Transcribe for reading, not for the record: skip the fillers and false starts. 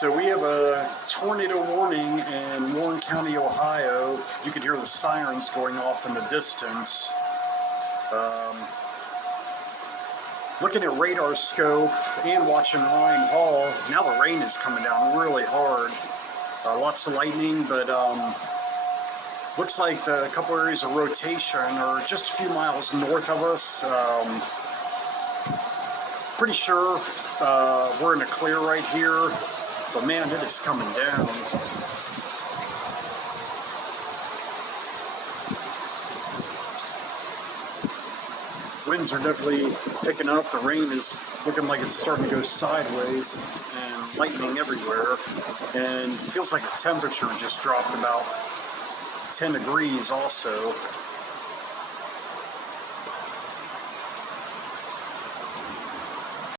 So we have a tornado warning in Warren County, Ohio. You can hear the sirens going off in the distance. Looking at radar scope and watching Ryan Hall, now the rain is coming down really hard. Lots of lightning, but looks like a couple areas of rotation are just a few miles north of us. Pretty sure we're in a clear right here, but man, it is coming down. Winds are definitely picking up. The rain is looking like it's starting to go sideways, and lightning everywhere. And it feels like the temperature just dropped about 10 degrees also.